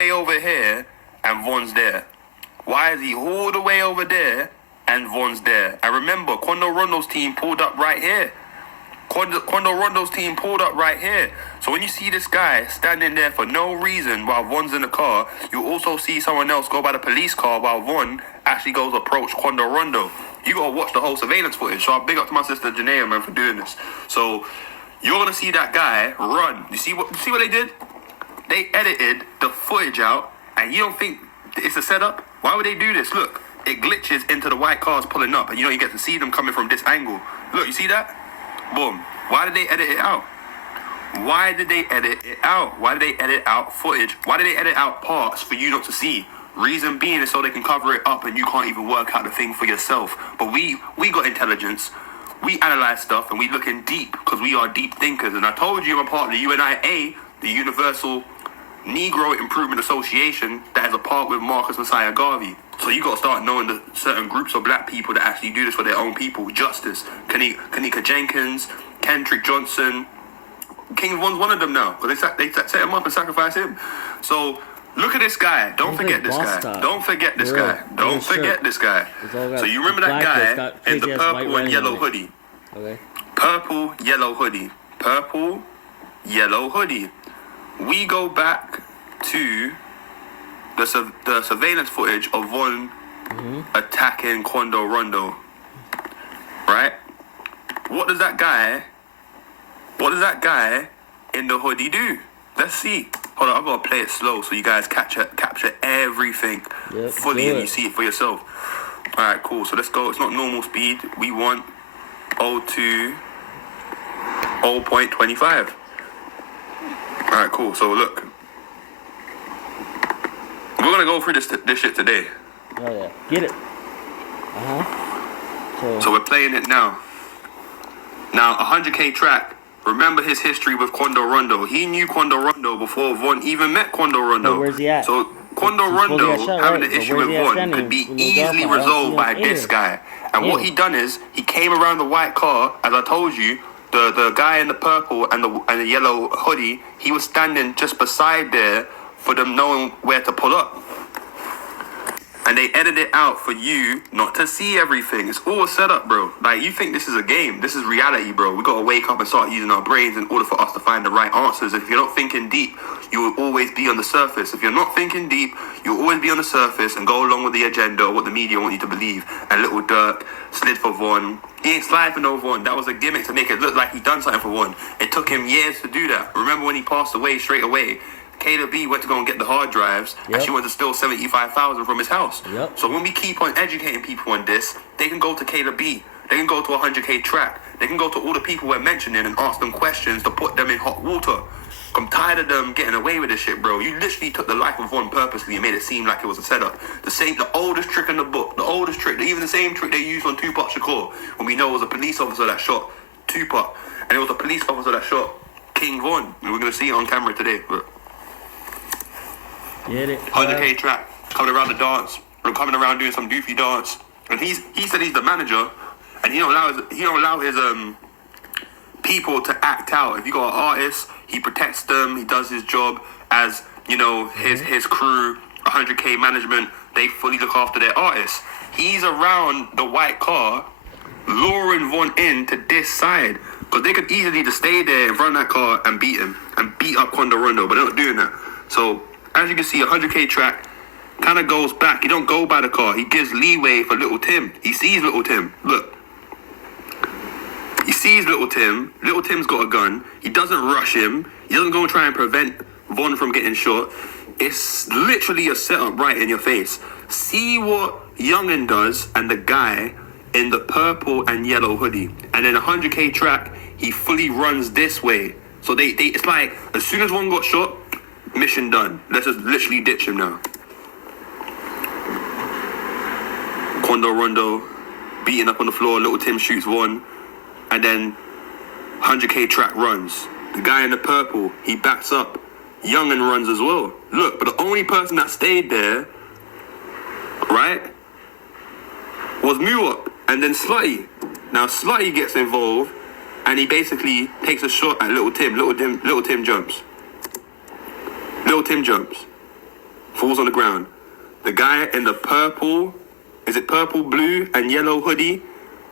way over here and Von's there? Why is he all the way over there and Von's there? And remember, Quando Rondo's team pulled up right here. Quando Rondo's team pulled up right here. So when you see this guy standing there for no reason while Von's in the car, you also see someone else go by the police car while Von actually goes approach Quando Rondo. You gotta watch the whole surveillance footage. So I big up to my sister Janaea, man, for doing this. So you're gonna see that guy run. You see what they did? They edited the footage out, and you don't think it's a setup? Why would they do this? Look, it glitches into the white cars pulling up, and you get to see them coming from this angle. Look, you see that? Boom. Why did they edit it out? Why did they edit it out? Why did they edit out footage? Why did they edit out parts for you not to see? Reason being is so they can cover it up and you can't even work out the thing for yourself. But we got intelligence. We analyze stuff and we looking deep because we are deep thinkers. And I told you I'm a part of the UNIA, the Universal Negro Improvement Association, that is a part with Marcus Messiah Garvey. So you got to start knowing the certain groups of black people that actually do this for their own people. Justice, Kanika Jenkins, Kendrick Johnson, Kingvon's one of them now. Because they set him up and sacrificed him. So look at this guy. Don't forget this guy. Don't forget this guy. Don't forget this guy. So you remember that guy in the purple and yellow hoodie. Okay. Purple, yellow hoodie. Purple, yellow hoodie. We go back to the surveillance footage of Von attacking Quando Rondo. Right? What does that guy in the hoodie do? Let's see. Hold on, I've got to play it slow so you guys capture everything fully and you see it for yourself. Alright, cool. So let's go. It's not normal speed. We want 0.25. Alright, cool. So look. We're going to go through this shit today. Oh, yeah. Get it. So we're playing it now. Now, 100K track. Remember his history with Quando Rondo. He knew Quando Rondo before Von even met Quando Rondo. But where's he at? So Quando Rondo having an issue with Von could be easily resolved by this guy. And what he done is, he came around the white car, as I told you, the guy in the purple and the yellow hoodie, he was standing just beside there for them knowing where to pull up. And they edited it out for you not to see everything. It's all set up, bro. Like, you think this is a game. This is reality, bro. We gotta wake up and start using our brains in order for us to find the right answers. If you're not thinking deep, you will always be on the surface. If you're not thinking deep, you'll always be on the surface and go along with the agenda or what the media want you to believe. And Little Dirk slid for Von. He ain't sliding for no Von. That was a gimmick to make it look like he done something for Von. It took him years to do that. Remember when he passed away straight away? Kayla B went to go and get the hard drives, and she went to steal $75,000 from his house. So when we keep on educating people on this, they can go to Kayla B. They can go to 100K track. They can go to all the people we're mentioning and ask them questions to put them in hot water. I'm tired of them getting away with this shit, bro. You literally took the life of Von purposely and made it seem like it was a setup. The oldest trick in the book, even the same trick they used on Tupac Shakur, when we know it was a police officer that shot Tupac, and it was a police officer that shot Kingvon. And we're gonna see it on camera today. Look. Get it. 100K track, coming around the dance, or coming around doing some doofy dance, and he said he's the manager, and he don't allow his people to act out. If you got an artist, he protects them. He does his job as his crew, 100K management. They fully look after their artists. He's around the white car, luring Von in to this side, because they could easily just stay there in front of that car and beat him and beat up Quando Rondo, but they're not doing that. So as you can see, 100K track kind of goes back. He don't go by the car. He gives leeway for Little Tim. He sees Little Tim. Look. He sees Little Tim. Little Tim's got a gun. He doesn't rush him. He doesn't go and try and prevent Von from getting shot. It's literally a setup right in your face. See what Youngin does and the guy in the purple and yellow hoodie. And then 100K track, he fully runs this way. So it's like, as soon as one got shot, mission done. Let's just literally ditch him now. Quando Rondo beating up on the floor. Little Tim shoots Von. And then 100K track runs. The guy in the purple, he backs up. Youngin runs as well. Look, but the only person that stayed there, right, was Muop and then Slutty. Now Slutty gets involved and he basically takes a shot at Little Tim. Little Tim jumps. Little Tim jumps. falls on the ground. The guy in the purple, is it purple, blue, and yellow hoodie?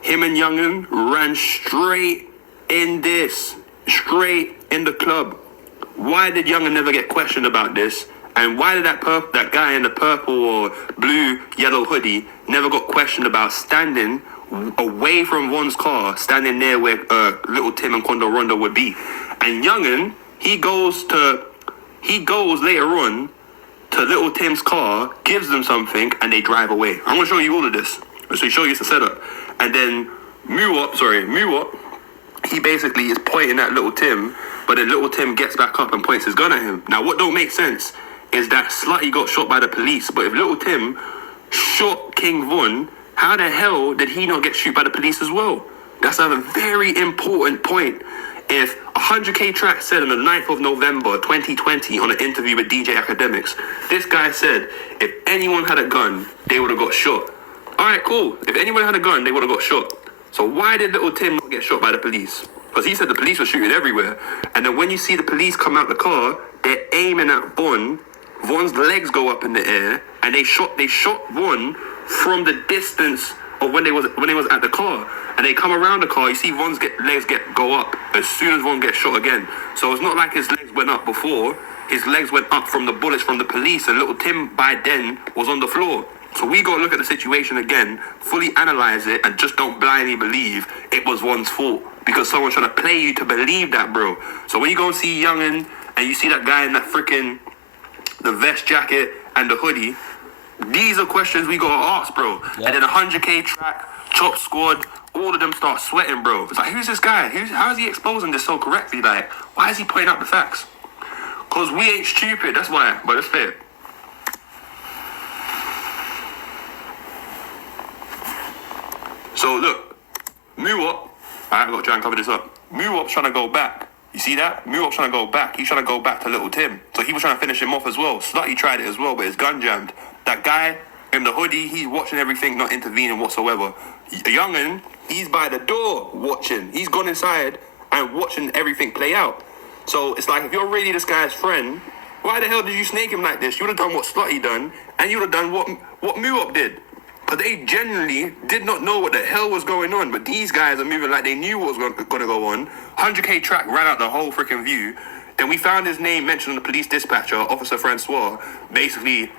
Him and Youngin ran straight in the club. Why did Youngin never get questioned about this? And why did that guy in the purple or blue, yellow hoodie never got questioned about standing away from Von's car, standing near where Little Tim and Quando Rondo would be? And Youngin, he goes later on to Little Tim's car, gives them something, and they drive away. I'm gonna show you all of this. So show you the setup. And then Muwop, he basically is pointing at Little Tim, but then Little Tim gets back up and points his gun at him. Now, what don't make sense is that Slutty got shot by the police, but if Little Tim shot Kingvon, how the hell did he not get shot by the police as well? That's a very important point. If 100K Track said on the 9th of November 2020 on an interview with DJ Academics, this guy said if anyone had a gun, they would have got shot. Alright, cool. If anyone had a gun, they would have got shot. So why did Little Tim not get shot by the police? Because he said the police were shooting everywhere. And then when you see the police come out the car, they're aiming at Von. Von's legs go up in the air, and they shot Von from the distance of when they was at the car. And they come around the car, you see Von's legs go up as soon as Von gets shot again. So it's not like his legs went up before. His legs went up from the bullets from the police, and Little Tim by then was on the floor. So we gotta look at the situation again, fully analyze it, and just don't blindly believe it was Von's fault. Because someone's trying to play you to believe that, bro. So when you go and see Youngin, and you see that guy in that freaking, the vest jacket and the hoodie, these are questions we gotta ask, bro. Yep. And then 100K Track, Chop Squad, all of them start sweating, bro. It's like, who's this guy? How is he exposing this so correctly? Like, why is he pointing out the facts? Because we ain't stupid, that's why. But it's fair. So look, Muwop, I've got to try and cover this up. Muwop's trying to go back. You see that? Muwop's trying to go back. He's trying to go back to Little Tim. So he was trying to finish him off as well. Slutty tried it as well, but his gun jammed. That guy in the hoodie, he's watching everything, not intervening whatsoever. A Youngin, he's by the door watching. He's gone inside and watching everything play out. So it's like, if you're really this guy's friend, why the hell did you snake him like this? You would have done what Slutty done, and you would have done what Muwop did. But they genuinely did not know what the hell was going on. But these guys are moving like they knew what was going to go on. 100K Track ran out the whole freaking view. Then we found his name mentioned on the police dispatcher, Officer Francois, basically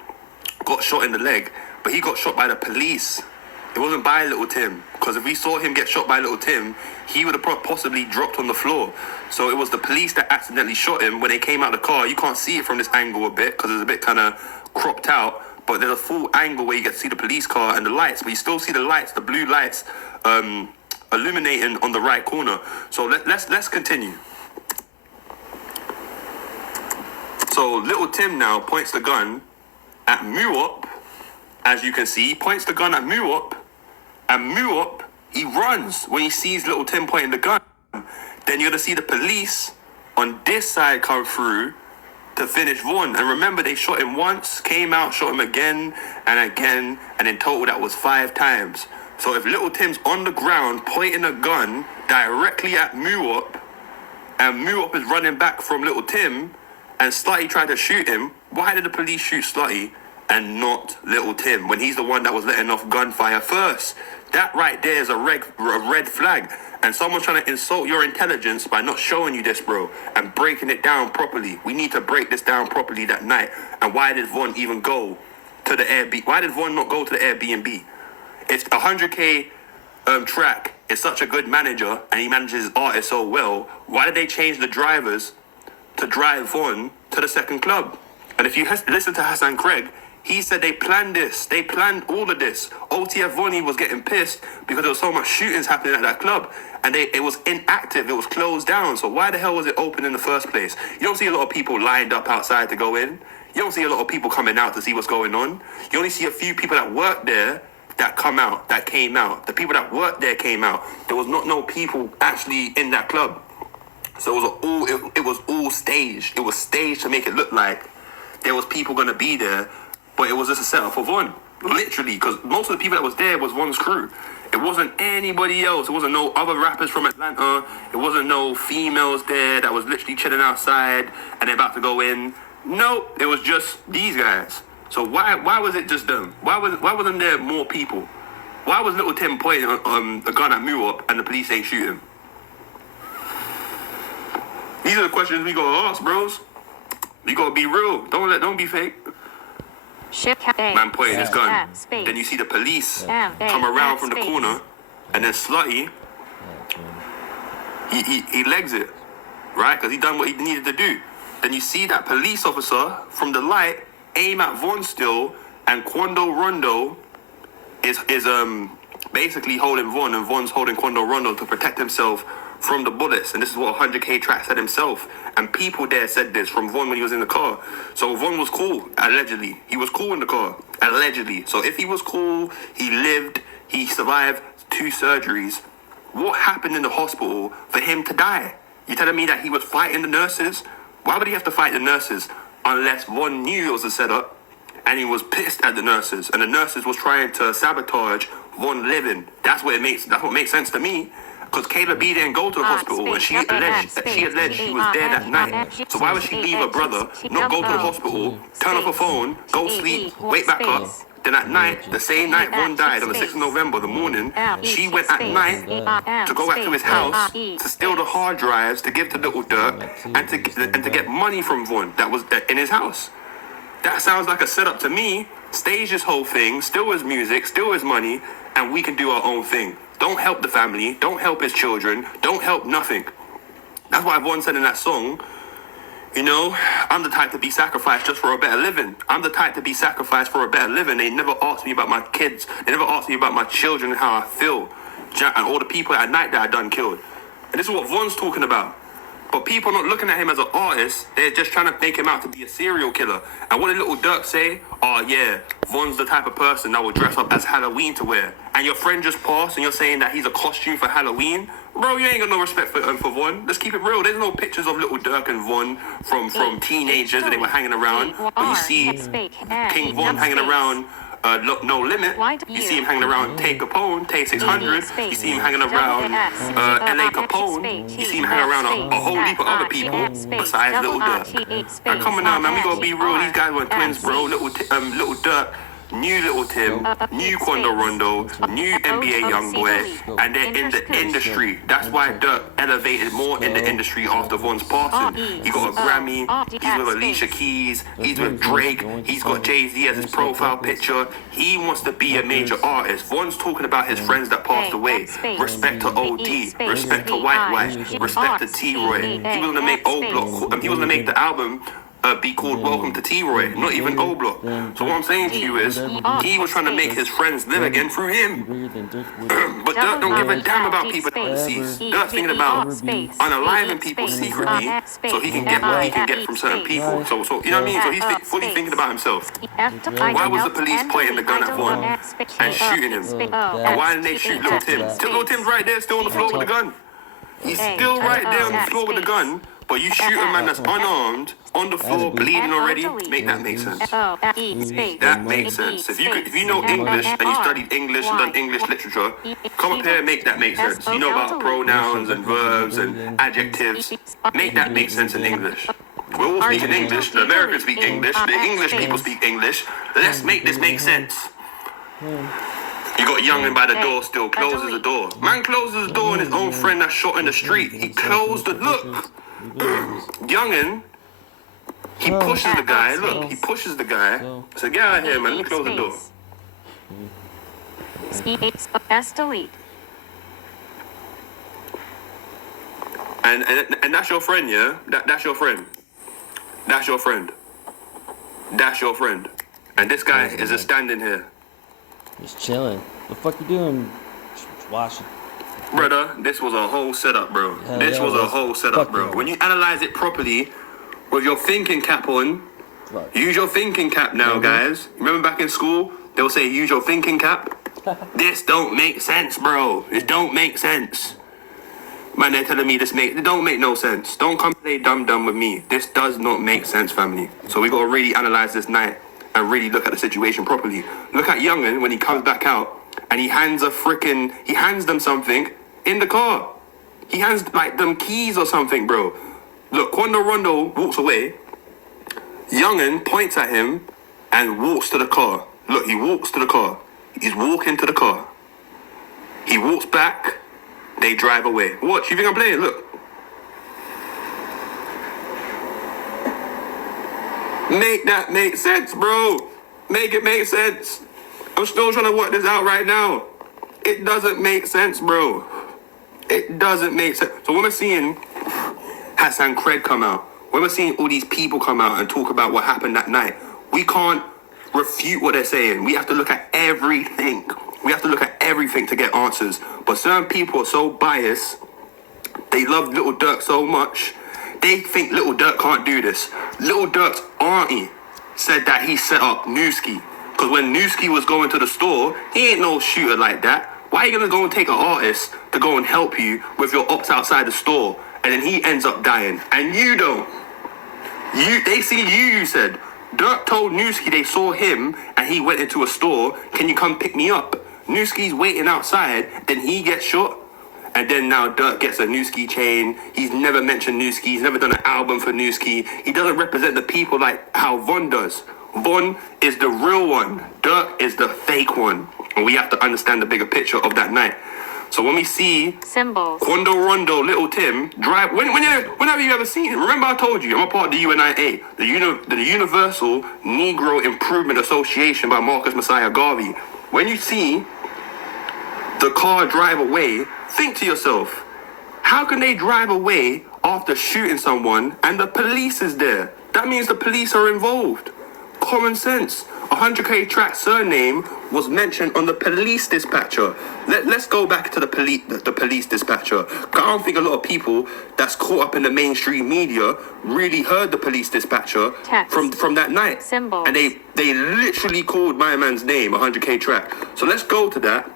got shot in the leg. But he got shot by the police. It wasn't by Little Tim. Because if we saw him get shot by Little Tim, he would have possibly dropped on the floor. So it was the police that accidentally shot him when they came out of the car. You can't see it from this angle a bit because it's a bit kind of cropped out. But there's a full angle where you get to see the police car and the lights, but you still see the lights, the blue lights, illuminating on the right corner. So let's continue. So Little Tim now points the gun at Muwop, as you can see, points the gun at Muwop, and Muwop, he runs when he sees Little Tim pointing the gun. Then you're gonna see the police on this side come through to finish Von. And remember, they shot him once, came out, shot him again, and in total that was 5 times. So if Little Tim's on the ground pointing a gun directly at Muwop, and Muwop is running back from Little Tim, and Slutty tried to shoot him, why did the police shoot Slutty and not Little Tim when he's the one that was letting off gunfire first? That right there is a red flag. And someone's trying to insult your intelligence by not showing you this, bro, and breaking it down properly. We need to break this down properly that night. And why did Von even go to the Airbnb? Why did Von not go to the Airbnb? It's 100K Track is such a good manager, and he manages artists so well. Why did they change the drivers to drive Von to the second club? And if you listen to Hassan Craig, he said they planned this. They planned all of this. OTF Vonnie was getting pissed because there was so much shootings happening at that club. And it was inactive. It was closed down. So why the hell was it open in the first place? You don't see a lot of people lined up outside to go in. You don't see a lot of people coming out to see what's going on. You only see a few people that work there that come out, that came out. The people that worked there came out. There was not no people actually in that club. So it was all staged. It was staged to make it look like there was people going to be there. But it was just a setup for Von, literally, because most of the people that was there was Von's crew. It wasn't anybody else. It wasn't no other rappers from Atlanta. It wasn't no females there that was literally chilling outside and they're about to go in. No, it was just these guys. So why was it just them? Why wasn't there more people? Why was little Tim pointing on a gun at Muop and the police ain't shooting? These are the questions we gotta ask, bros. You gotta be real. Don't be fake. Man pointing his gun. Then you see the police come around from the corner, and then Slutty, he legs it, right? Because he done what he needed to do. Then you see that police officer from the light aim at Von still, and Quando Rondo is basically holding Von, and Von's holding Quando Rondo to protect himself from the bullets. And this is what 100K Track said himself. And people there said this from Von when he was in the car. So Von was cool, allegedly. He was cool in the car, allegedly. So if he was cool, he lived, he survived 2 surgeries. What happened in the hospital for him to die? You telling me that he was fighting the nurses? Why would he have to fight the nurses unless Von knew it was a setup and he was pissed at the nurses and the nurses was trying to sabotage Von living? That's what makes sense to me. Because Kayla B didn't go to the hospital, and she alleged she was dead that night. So why would she leave her brother, not go to the hospital, turn off her phone, go sleep, wake back up? Then at night, the same night Von died on the 6th of November, the morning, she went at night to go back to his house to steal the hard drives to give to Little Dirk and to get money from Von that was in his house. That sounds like a setup to me. Stage this whole thing, steal his music, steal his money, and we can do our own thing. Don't help the family, don't help his children, don't help nothing. That's why Von said in that song, you know, I'm the type to be sacrificed just for a better living. I'm the type to be sacrificed for a better living. They never asked me about my kids. They never asked me about my children and how I feel. And all the people at night that I done killed. And this is what Von's talking about. But people are not looking at him as an artist. They're just trying to make him out to be a serial killer. And what did Little Dirk say? Oh yeah, Von's the type of person that will dress up as Halloween to wear. And your friend just passed and you're saying that he's a costume for Halloween? Bro, you ain't got no respect for Von. Let's keep it real. There's no pictures of Little Dirk and Von from teenagers that they were hanging around. But you see Kingvon hanging around No Limit. You see him hanging around Tay Capone, Tay 600. You see him hanging around LA Capone. You see him hanging around a whole heap of other people besides Little Dirk. Now come on now, man. We gotta be real. These guys were twins, bro. Little Dirk knew Little Tim, knew Quando Rondo, knew NBA Youngboy, and they're in the industry. That's why Dirk elevated more in the industry after Von's passing. He got a Grammy, he's with Alicia Keys, he's with Drake, he's got Jay-Z as his profile picture. He wants to be a major artist. Von's talking about his friends that passed away. Respect to OD, respect to White, respect to T-Roy. He was gonna make O-Block, he was gonna make the album be called Welcome to T-Roy, not even O-Block. So what I'm saying to you is, he was trying to make his friends live again through him. But Dirk don't give a damn about people deceased. Dirk's thinking about unaliving people secretly so he can get what he can get from certain people. So you know what I mean? So he's fully thinking about himself. Why was the police pointing the gun at Von and shooting him? And why didn't they shoot Little Tim? Little Tim's right there still on the floor with the gun. He's still right there on the floor with the gun. But you shoot a man that's unarmed, on the floor, bleeding already, make that make sense. That makes sense. If you know English and you studied English and done English literature, come up here and make that make sense. You know about pronouns and verbs and adjectives. Make that make sense in English. We're all speaking English. The Americans speak English. The English people speak English. Let's make this make sense. You got Youngin by the door still, closes the door. Man closes the door on his own friend that's shot in the street. He closed the look. Youngin, he pushes the guy. Look, he pushes the guy. So get out of here, man. Let me close the door. And that's your friend, yeah? That's your friend. That's your friend. That's your friend. And this guy is just standing here. Just chilling. What the fuck you doing? Just washing. Brother, this was a whole setup, bro. This was a whole setup, bro. When you analyze it properly, with your thinking cap on, use your thinking cap now, guys. Remember back in school, they would say use your thinking cap? This don't make sense, bro. It don't make sense. Man, they're telling me it don't make no sense. Don't come play dumb with me. This does not make sense, family. So we gotta really analyze this night and really look at the situation properly. Look at Youngin when he comes back out and he hands them something in the car. He hands like them keys or something, bro. Look, Quando Rondo walks away. Youngin points at him and walks to the car. Look, he walks to the car. He's walking to the car. He walks back. They drive away. What? You think I'm playing? Look. Make that make sense, bro. Make it make sense. I'm still trying to work this out right now. It doesn't make sense, bro. It doesn't make sense. So when we're seeing Hassan Craig come out, when we're seeing all these people come out and talk about what happened that night, we can't refute what they're saying. We have to look at everything. We have to look at everything to get answers. But certain people are so biased. They love Little Dirk so much. They think Little Dirk can't do this. Little Dirk's auntie said that he set up Newski. Because when Newski was going to the store, he ain't no shooter like that. Why are you going to go and take an artist to go and help you with your ops outside the store? And then he ends up dying. And you don't. They see you said. Dirk told Newski they saw him and he went into a store. Can you come pick me up? Newski's waiting outside. Then he gets shot. And then now Dirk gets a Newski chain. He's never mentioned Newski. He's never done an album for Newski. He doesn't represent the people like how Von does. Von is the real one. Dirk is the fake one. And we have to understand the bigger picture of that night. So when we see symbols, Quando Rondo, Little Tim drive, whenever you ever seen it, remember I told you I'm a part of the UNIA, the Universal Negro Improvement Association by Marcus Messiah Garvey. When you see the car drive away, think to yourself, how can they drive away after shooting someone and the police is there? That means the police are involved. Common sense. 100K Track surname was mentioned on the police dispatcher. Let's go back to the police dispatcher. I don't think a lot of people that's caught up in the mainstream media really heard the police dispatcher from that night. Symbols. And they literally called my man's name, 100K Track. So let's go to that.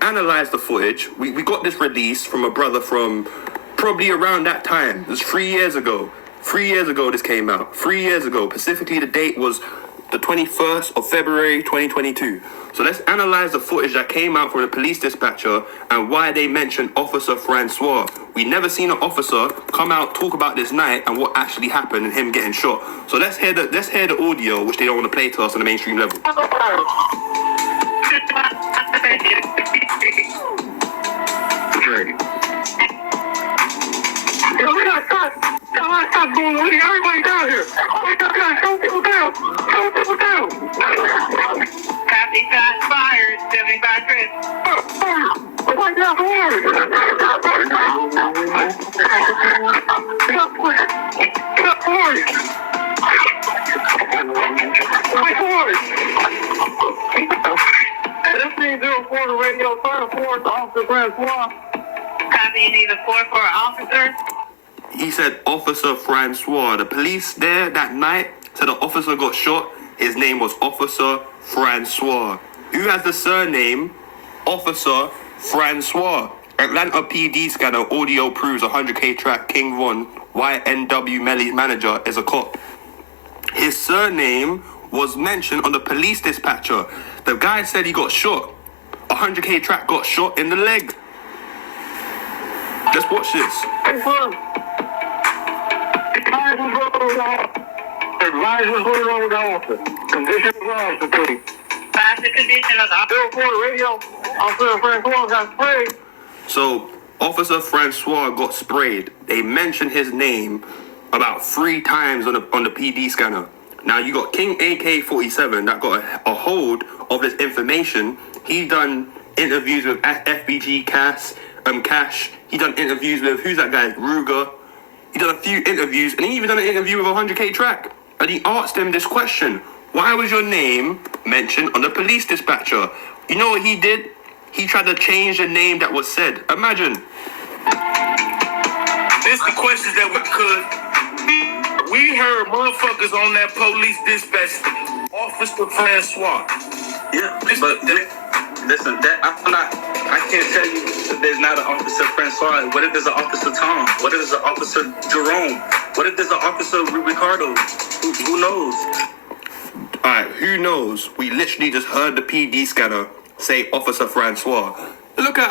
Analyze the footage. We got this release from a brother from probably around that time. It was 3 years ago. 3 years ago this came out. 3 years ago. Specifically, the date was the 21st of February 2022. So let's analyze the footage that came out from the police dispatcher and why they mentioned Officer Francois. We never seen an officer come out, talk about this night and what actually happened and him getting shot. So let's hear the audio, which they don't want to play to us on the mainstream level. Stop going with everybody down here. Show people down. Show people down. Copy, shots fired. 75 trips. Right now, forward. Stop forward. Right forward. This thing 04 to radio 34 to Officer Francois. Copy, you need a 4 officer. He said Officer Francois. The police there that night said an officer got shot. His name was Officer Francois. Who has the surname Officer Francois? Atlanta PD scanner audio proves 100K Track Kingvon, YNW Melly's manager, is a cop. His surname was mentioned on the police dispatcher. The guy said he got shot. 100K Track got shot in the leg. Let's watch this. Advise what's going on with the officer. Condition of the officer, please. Pass the condition of the 04 radio. Officer Francois got sprayed. So, Officer Francois got sprayed. They mentioned his name about 3 times on the PD scanner. Now, you got King AK-47 that got a hold of this information. He done interviews with FBG Cash. He done interviews with, who's that guy? Ruger. He done a few interviews, and he even done an interview with 100K Track. And he asked him this question. Why was your name mentioned on the police dispatcher? You know what he did? He tried to change the name that was said. Imagine. This the questions that we could. We heard motherfuckers on that police dispatch, Officer Francois. Yeah, but listen, I can't tell you that there's not an Officer Francois. What if there's an Officer Tom? What if there's an Officer Jerome? What if there's an Officer Ricardo? Who knows? Alright, who knows? We literally just heard the PD scanner say Officer Francois. Look at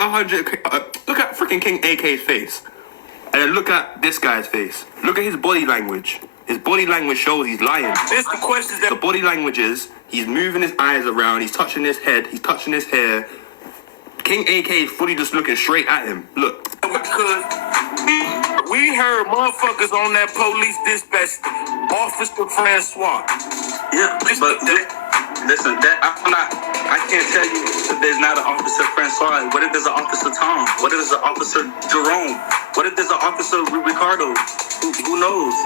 look at freaking King AK's face. And then look at this guy's face. Look at his body language. His body language shows he's lying. This the questions that The body language is He's moving his eyes around. He's touching his head. He's touching his hair. King AK is fully just looking straight at him. Look. Because we heard motherfuckers on that police dispatch, Officer Francois. Yeah, but listen, I can't tell you if there's not an Officer Francois. What if there's an Officer Tom? What if there's an Officer Jerome? What if there's an Officer Ricardo? Who knows?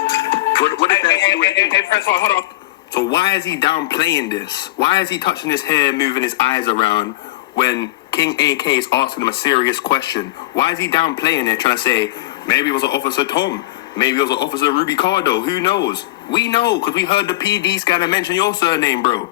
What if Hey, Francois, hold on. So why is he downplaying this? Why is he touching his hair, moving his eyes around when King AK is asking him a serious question? Why is he downplaying it, trying to say, maybe it was an Officer Tom, maybe it was an Officer Ricardo, who knows? We know, because we heard the PD scanner mention your surname, bro.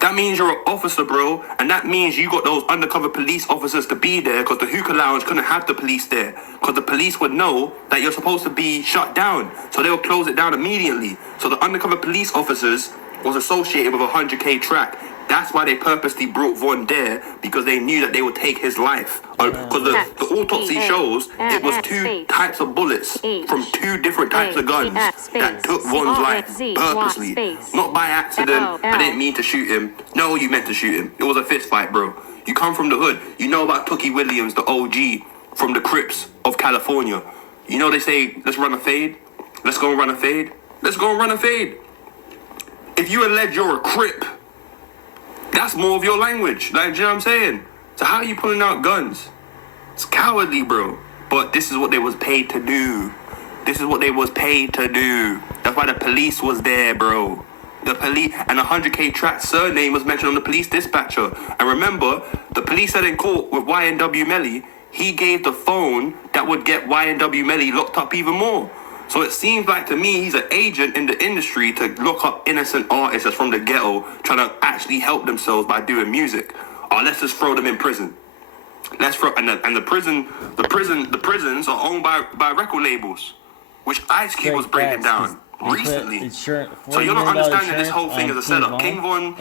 That means you're an officer, bro, and that means you got those undercover police officers to be there because the hookah lounge couldn't have the police there because the police would know that you're supposed to be shut down, so they would close it down immediately. So the undercover police officers was associated with a 100K track. That's why they purposely brought Von there, because they knew that they would take his life. Because the autopsy shows it was 2 types of bullets from 2 different types of guns that took Von's life purposely. Not by accident. I didn't mean to shoot him. No, you meant to shoot him. It was a fist fight, bro. You come from the hood. You know about Tookie Williams, the OG from the Crips of California. You know they say, let's run a fade. Let's go and run a fade. Let's go and run a fade. If you allege you're a Crip, that's more of your language. Like, you know what I'm saying? So how are you pulling out guns? It's cowardly, bro. But this is what they was paid to do. This is what they was paid to do. That's why the police was there, bro. The police, and a 100K track surname was mentioned on the police dispatcher. And remember, the police that in court with YNW Melly, he gave the phone that would get YNW Melly locked up even more. So it seems like to me he's an agent in the industry to look up innocent artists that's from the ghetto trying to actually help themselves by doing music. Or let's just throw them in prison. Let's throw and the prisons are owned by record labels, which Ice Cube was breaking down recently. So you're not understanding this whole thing as a setup. Kingvon,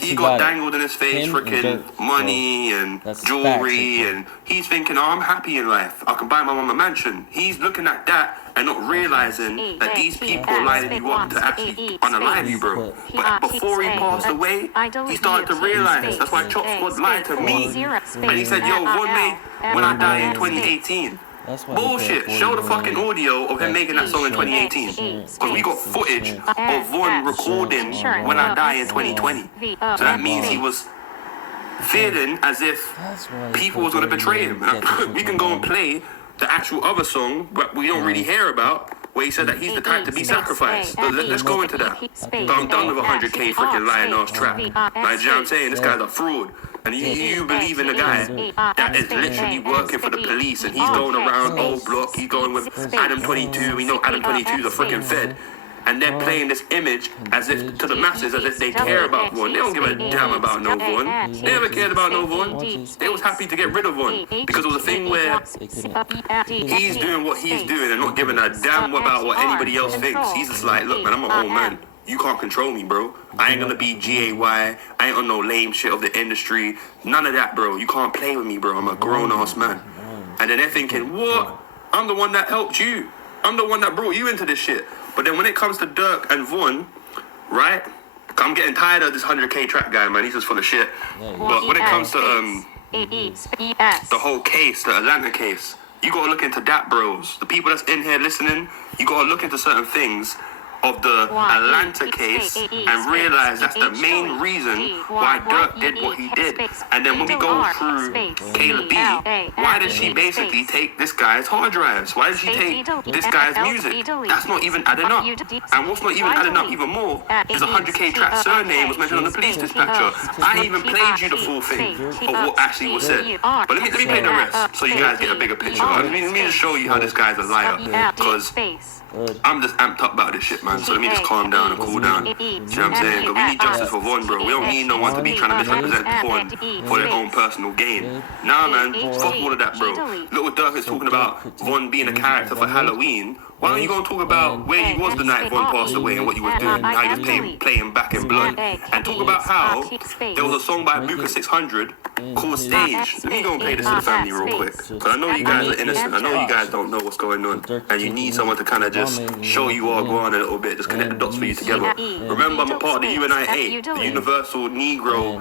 he got dangled in his face freaking money and jewelry, and he's thinking, oh, I'm happy in life. I can buy my mom a mansion. He's looking at that and not realizing that these people are lining you up to actually unalive you, bro. But before he passed away, he started to realize. That's why Chop Squad lied to me. And he said, yo, Von made When I Die in 2018. Bullshit. Show the fucking audio of him making that song in 2018. Because we got footage of Von recording When I Die in 2020. So that means he was feeling as if people was going to betray him. We can go and play the actual other song, but we don't really hear about, where he said that he's the type to be sacrificed. Let's go into that. But I'm done with 100K freaking lying ass track. Like, you know what I'm saying? This guy's a fraud. And you believe in a guy that is literally working for the police, and he's going around old block, he's going with Adam 22, we know Adam 22 is a freaking fed. And they're playing this image as if to the masses, as if they care about Von. They don't give a damn about no Von. They never cared about no Von. They was happy to get rid of Von because it was a thing where he's doing what he's doing and not giving a damn about what anybody else thinks. He's just like, look, man, I'm an old man. You can't control me, bro. I ain't gonna be GAY. I ain't on no lame shit of the industry. None of that, bro. You can't play with me, bro. I'm a grown-ass man. And then they're thinking, what? I'm the one that helped you. I'm the one that brought you into this shit. But then when it comes to Dirk and Von, right? I'm getting tired of this 100K track guy, man. He's just full of shit. But when it comes to the whole case, the Atlanta case, you gotta look into that, bros. The people that's in here listening, you gotta look into certain things of the Atlanta case and realize that's the main reason why Dirk did what he did. And then when we go through Kayla B, why did she basically take this guy's hard drives? Why did she take this guy's music? That's not even adding up. And what's not even adding up even more is a 100K track surname was mentioned on the police dispatcher. I even played you the full thing of what actually was said. But let me play the rest so you guys get a bigger picture. Let me just show you how this guy's a liar. Because I'm just amped up about this shit, man. So let me just calm down and cool down. You know what I'm saying? Because we need justice for Von, bro. We don't need no one to be trying to misrepresent Von for their own personal gain. Nah, man. Fuck all of that, bro. Little Dirk is talking about Von being a character for Halloween Why don't you go and talk about where he was the night Von passed away and what he was doing, how he was playing Back in Blood, and talk about how there was a song by Buka 600 called Stage. Let me go and play this to the family real quick, because I know you guys are innocent. I know you guys don't know what's going on, and you need someone to kind of just show you all go on a little bit, just connect the dots for you together. Remember, I'm a part of the UNIA, the Universal Negro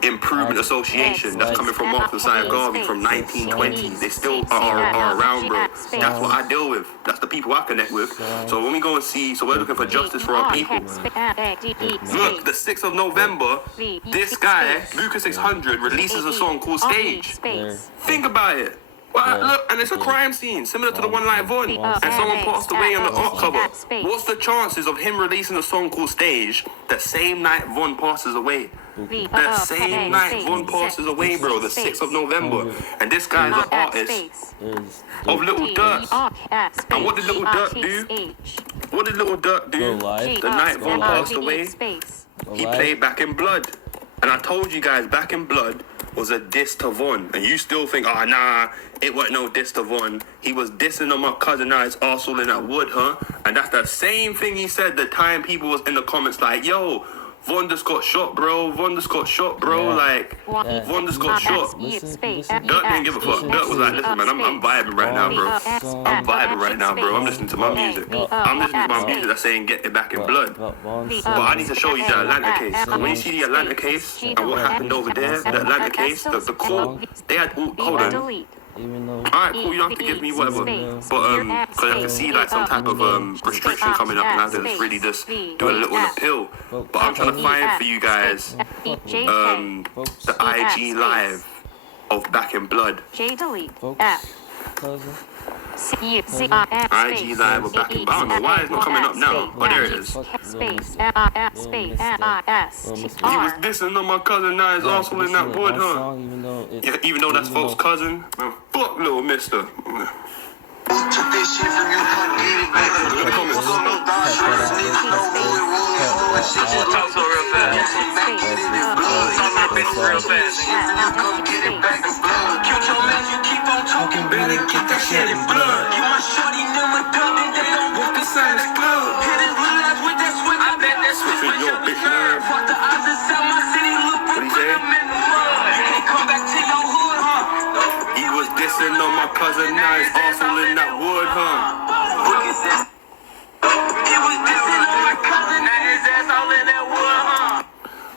Improvement Association. That's coming from Marcus Garvey from 1920. They still are around, bro. That's what I deal with. That's the people I connect with. So when we go and see, so we're looking for justice for our people. Look, the 6th of November, this guy, Lucas 600, releases a song called Stage. Think about it. Well, look, and it's a crime scene, similar to the one like Von, and someone passed away on the art cover. What's the chances of him releasing a song called Stage the same night Von passes away? The same night Von passes away, bro, the 6th of November. And this guy's an artist of Little Dirt. And what did Little Dirt do? What did Little Dirt do the night Von passed away? He played Back in Blood. And I told you guys, Back in Blood was a diss to Von. And you still think, oh, nah, it wasn't no diss to Von. He was dissing on my cousin, now it's arsehole in that wood, huh? And that's the same thing he said the time people was in the comments like, yo, Von just got shot, bro. Von just got shot, bro. Like, Von just got shot. Dirt didn't give a fuck. Dirt was like, listen, man, I'm vibing right now, bro. I'm vibing right now, bro. I'm listening to my music. I'm listening to my music that's saying get it back in blood. But I need to show you the Atlanta case. And when you see the Atlanta case and what happened over there, the Atlanta case, the court, they had, hold on. Alright, cool, you don't have to give me whatever. But, because I can see like some type of restriction coming up and I have to just really just do a little appeal. But I'm trying to find for you guys the IG live of Back in Blood. IG live of Back in Blood. I don't know why it's not coming up now, but there it is. He was dissing on my cousin, now he's also in that wood, huh? Yeah, even though that's folks' cousin, man, fuck little mister. Talking better, get that shit in blood. You my shorty, number dub, and they don't walk inside this club. Hit it real life with that switch, I bet that switch with your bitch nerve. Fuck the odds inside my city, look what put them in the mud. You can't come back to your hood, huh? He was dissing on my cousin, now he's also in that wood, huh? He was dissing on my cousin, now his ass all in that wood, huh?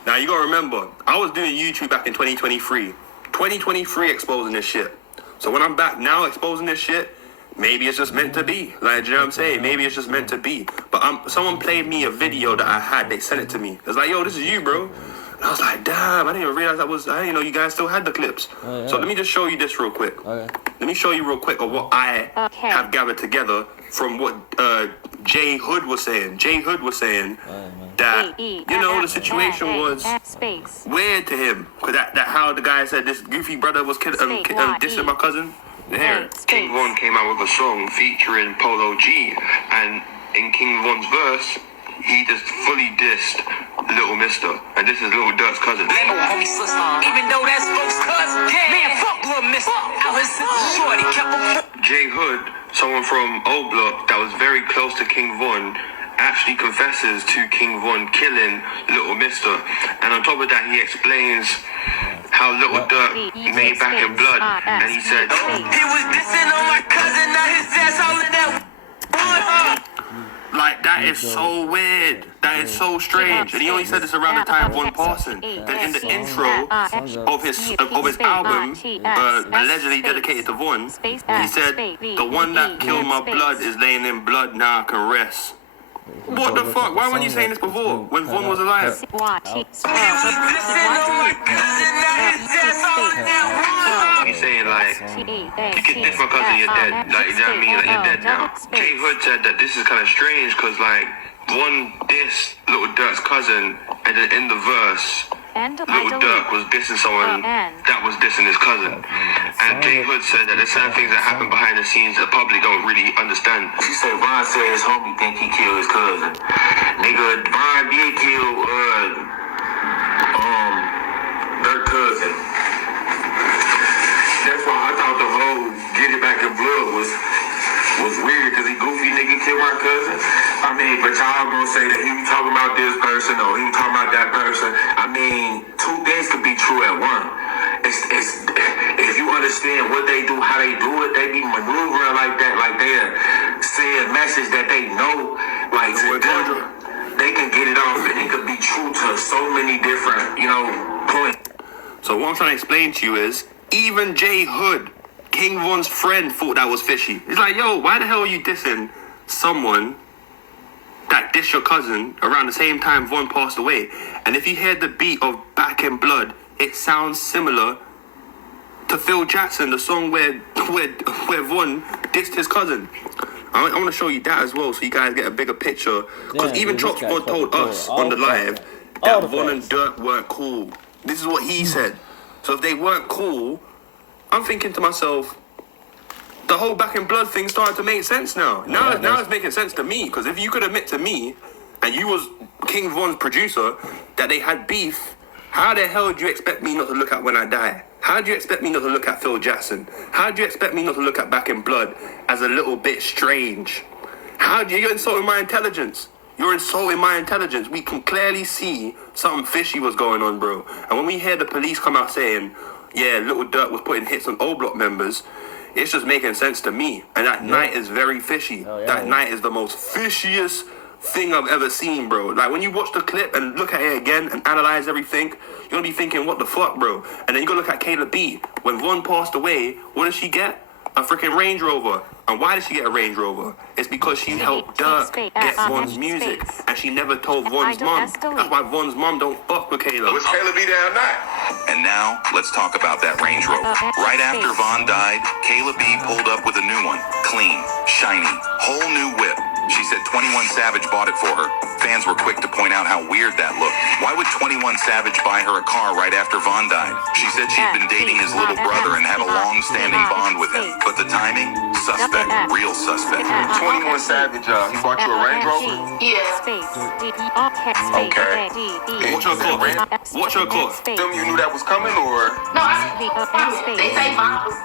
Now you gotta remember, I was doing YouTube back in 2023. 2023 exposing this shit. So when I'm back now exposing this shit, maybe it's just meant to be. Like, you know what I'm saying? Maybe it's just meant to be. But someone played me a video that I had. They sent it to me. It's like, yo, this is you, bro. And I was like, damn, I didn't even realize I didn't know you guys still had the clips. So let me just show you this real quick. Let me show you real quick of what I have gathered together from what Jay Hood was saying. Jay Hood was saying that, you know, the situation was weird to him. Because that how the guy said this goofy brother was dissing my cousin. Here, Kingvon came out with a song featuring Polo G. And in Kingvon's verse, he just fully dissed Little Mister. And this is Little Dirt's cousin. Even though that's folks' cousin, man, fuck Little Mister. Out his shorty kept him. Jay Hood, someone from O Block that was very close to Kingvon, actually confesses to Kingvon killing Little Mister. And on top of that, he explains how Little Dirt made Back in Blood. And he said, He was dissing on my cousin, now his ass all in that wood. like, that is so weird. That is so strange. And he only said this around the time of Von passing. Then in the intro of his album, allegedly dedicated to Von, he said, the one that killed my blood is laying in blood, now I can rest. What the fuck? Why weren't you saying this before, when Von was alive? He's saying like, you can diss my cousin, you're dead. Like, you know what I mean? Like, you're dead now. Jay Hood said that this is kind of strange because like, Von dissed Little Dirt's cousin, and then in the verse, Little Dirt was dissing someone that was dissing his cousin. And Jay Hood said that there's certain things that happen behind the scenes that the public don't really understand. She said Von said his homie think he killed his cousin. Nigga, Von did kill their cousin. That's why I thought the whole Get It Back in Blood was weird. killed my cousin. I mean, but y'all gonna say that he was talking about this person or he was talking about that person. I mean, two things could be true at one. It's if you understand what they do, how they do it, they be maneuvering like that, like they're saying a message that they know, like to them, they can get it off and it could be true to so many different, points. So what I'm trying to explain to you is, even J Hood, Kingvon's friend, thought that was fishy. He's like, yo, why the hell are you dissing someone that dissed your cousin around the same time Von passed away? And if you hear the beat of Back in Blood, it sounds similar to Phil Jackson, the song where Von dissed his cousin. I want to show you that as well, so you guys get a bigger picture. Because even Chops God told us on the live that Von and Dirk weren't cool. This is what he said. So if they weren't cool, I'm thinking to myself, the whole Back in Blood thing started to make sense now. Now it's making sense to me. Because if you could admit to me, and you was King Von's producer, that they had beef, how the hell do you expect me not to look at When I Die? How do you expect me not to look at Phil Jackson? How do you expect me not to look at Back in Blood as a little bit strange? You're insulting my intelligence. You're insulting my intelligence. We can clearly see something fishy was going on, bro. And when we hear the police come out saying, yeah, Little Dirk was putting hits on O Block members, it's just making sense to me. And that night is very fishy. That night is the most fishiest thing I've ever seen, bro. Like, when you watch the clip and look at it again and analyze everything, you're gonna be thinking, what the fuck, bro? And then you go look at Kayla B. When Von passed away, what did she get? A freaking Range Rover. And why did she get a Range Rover? It's because she helped Dirk get Von's music. And she never told Von's mom. That's why Von's mom don't fuck with Kayla. Was Kayla B down now? And now, let's talk about that Range Rover. Right after Von died, Kayla B pulled up with a new one. Clean, shiny, whole new whip. She said 21 Savage bought it for her. Fans were quick to point out how weird that looked. Why would 21 Savage buy her a car right after Von died? She said she'd been dating his little brother and had a long-standing bond with him. But the timing? Suspect. Real suspect. 21 Savage, he bought you a Range Rover? Yeah. Okay. What's your car? What's your car? Them, you knew that was coming, or? No, they say Bob was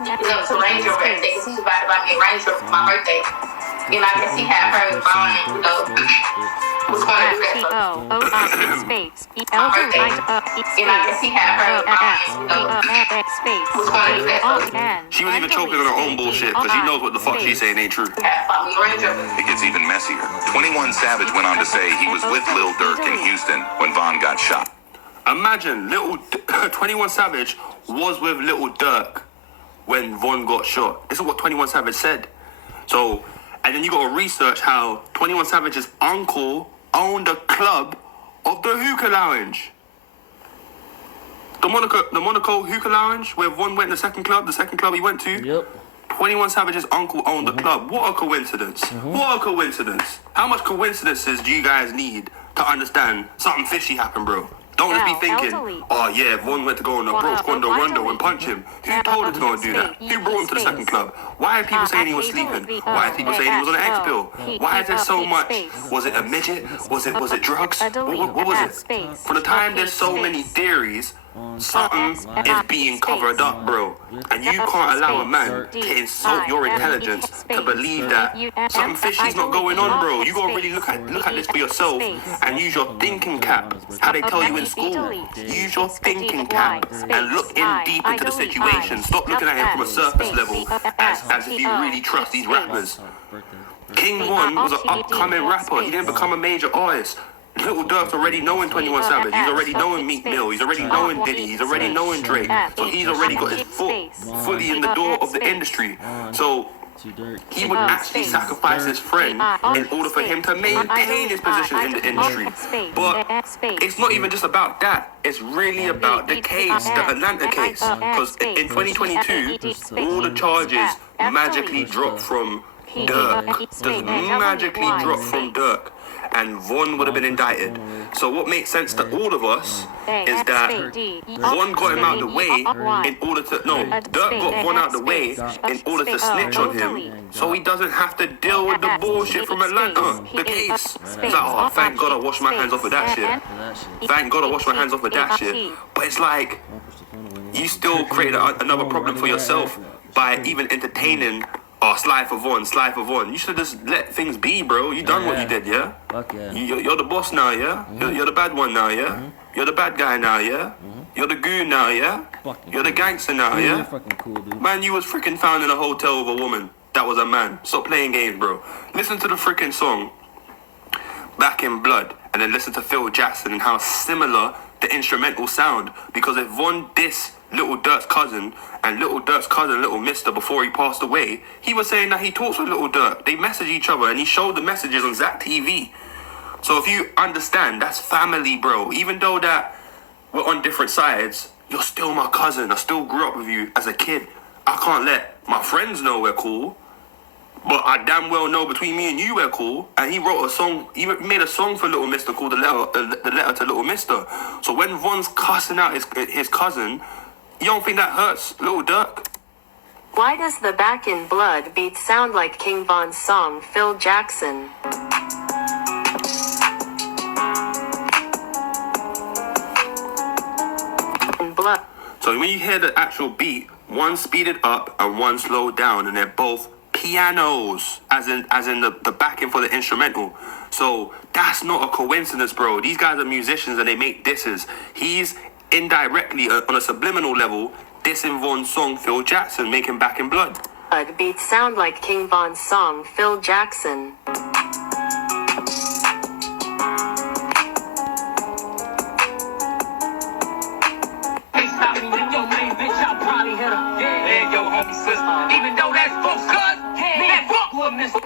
to Range Rover every day because he was about to buy me a Range Rover for my birthday. And I guess he had her buying, was going to do that for my birthday. And I guess he had her buying, was going to do that for She was even choking on her own bullshit because she knows what the fuck she's saying ain't true. It gets even messier. 21 Savage went on to say he was with Lil Durk in Houston when Von got shot. Imagine 21 Savage was with Lil Durk when Von got shot. This is what 21 Savage said. So, and then you got to research how 21 Savage's uncle owned a club of the Hookah Lounge. The Monaco Hookah Lounge, where Von went the second club he went to. Yep. 21 Savage's uncle owned the club. What a coincidence. What a coincidence. How much coincidences do you guys need to understand something fishy happened, bro? Don't just be thinking, oh yeah, Von went to go and approach Quando Rondo and punch him. Who told him to go and do that? Who brought him to the second club? Why are people saying he was sleeping? Why are people saying he was on an X pill? Why is there so much? Was it a midget? Was it drugs? What was it? From the time there's so many theories, something is being covered up, bro. And you can't allow a man to insult your intelligence to believe that something fishy's not going on, bro. You gotta really look at this for yourself and use your thinking cap. How they tell you in school. Use your thinking cap and look in deep into the situation. Stop looking at it from a surface level as if you really trust these rappers. Kingvon was an upcoming rapper. He didn't become a major artist. Little Durk's already knowing 21 Savage. He's already knowing Meek Mill. He's already knowing Diddy. He's already knowing Drake. So he's already got his foot fully in the door of the industry. So he would actually sacrifice his friend in order for him to maintain his position in the industry. But it's not even just about that. It's really about the case, the Atlanta case. Because in 2022, all the charges magically dropped from Dirk. Just magically dropped from Dirk. And Von would have been indicted. So what makes sense to all of us is that Von got him out the way in order to... No, Dirk got Von out the way in order to snitch on him so he doesn't have to deal with the bullshit from Atlanta, the case. It's like, oh, thank God I washed my hands off of that shit. Thank God I washed my hands off of that shit. But it's like, you still created another problem for yourself by even entertaining a Oh, slide for Von. You should have just let things be, bro. You done what you did, yeah? Fuck yeah. You're the boss now, yeah? You're the bad one now, yeah? You're the bad guy now, yeah? You're the goon now, yeah? You're the gangster now, yeah? You're fucking cool, dude. Man, you was freaking found in a hotel with a woman. That was a man. Stop playing games, bro. Listen to the freaking song, Back in Blood, and then listen to Phil Jackson and how similar the instrumental sound. Because if Von dissed Little Durk's cousin, and Little Durk's cousin, Little Mister, before he passed away, he was saying that he talks with Little Durk. They message each other, and he showed the messages on Zach TV. So if you understand, that's family, bro. Even though that we're on different sides, you're still my cousin. I still grew up with you as a kid. I can't let my friends know we're cool, but I damn well know between me and you we're cool. And he wrote a song, he made a song for Little Mister called The Letter to Little Mister. So when Von's cussing out his cousin, you don't think that hurts Little Durk? Why does the Back in Blood beat sound like Kingvon's song Phil Jackson? In Blood. So when you hear the actual beat, one speeded up and one slowed down, and they're both pianos, as in the backing for the instrumental. So that's not a coincidence, bro. These guys are musicians and they make disses. He's indirectly on a subliminal level dissing Von's song Phil Jackson, making Back in Blood. Beats sound like Kingvon's song Phil Jackson. Even though that's folks cut, man, fuck with Mr.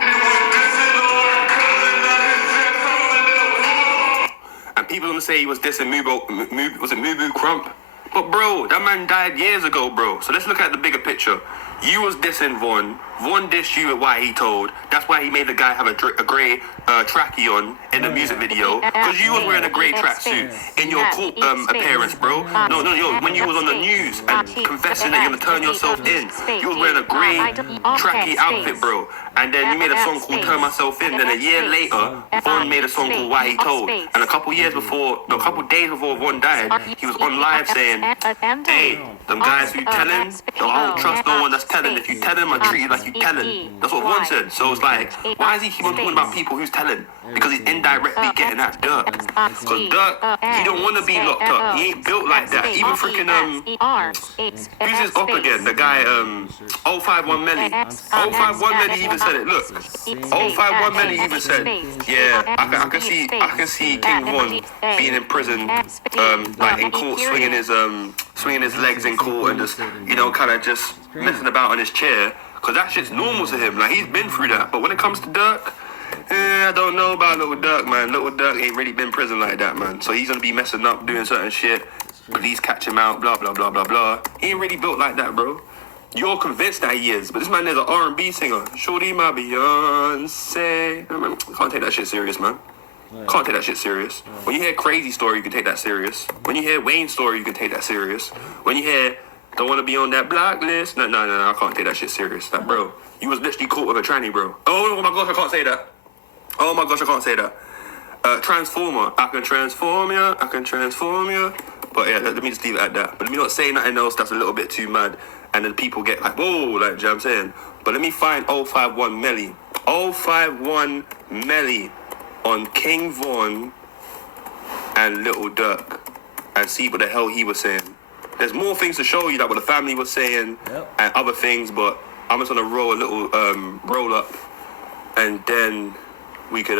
And people gonna say he was dissing Mubu Crump? But bro, that man died years ago, bro. So let's look at the bigger picture. You was dissing Von. Von dissed you at Why He Told. That's why he made the guy have a grey trackie on in the music video. Because you was wearing a grey tracksuit in your court appearance, bro. No, when you was on the news and confessing that you're gonna turn yourself in, you was wearing a grey trackie outfit, bro. And then you made a song called Turn Myself In. Then a year later, Von made a song called Why He Told. And a couple days before Von died, he was on live saying, hey, them guys who telling, I don't trust no one that's telling. If you tell them, I treat you like you telling. That's what Von said. So it's like, why is he keep on talking about people who's telling? Because he's indirectly getting at Durk. Because Durk, he don't want to be locked up. He ain't built like that. Even freaking, who's his op again? The guy, 051 Melly. 051 Melly even said it. Look, 051 Melly even said, yeah, I can see Kingvon being in prison, like in court, swinging his legs in court and just, kind of just messing about on his chair. Because that shit's normal to him. Like, he's been through that. But when it comes to Durk, I don't know about Little Durk, man. Little Durk ain't really been in prison like that, man. So he's gonna be messing up, doing certain shit. Police catch him out, blah, blah, blah, blah, blah. He ain't really built like that, bro. You're convinced that he is. But this man is an R&B singer. Shorty my Beyonce. Can't take that shit serious, man. Can't take that shit serious. When you hear Crazy Story, you can take that serious. When you hear Wayne's Story, you can take that serious. When you hear Don't Want to Be on That Block List, no, I can't take that shit serious. Like, bro, you was literally caught with a tranny, bro. Oh my gosh, I can't say that. Oh my gosh, I can't say that. Transformer. I can transform ya. But yeah, let me just leave it at that. But let me not say nothing else that's a little bit too mad. And then people get like, whoa, like, you know what I'm saying? But let me find 051 Melly. 051 Melly on Kingvon and Little Durk. And see what the hell he was saying. There's more things to show you, like what the family was saying and other things, but I'm just gonna roll a little roll up, and then we could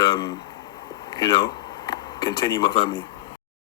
continue, my family.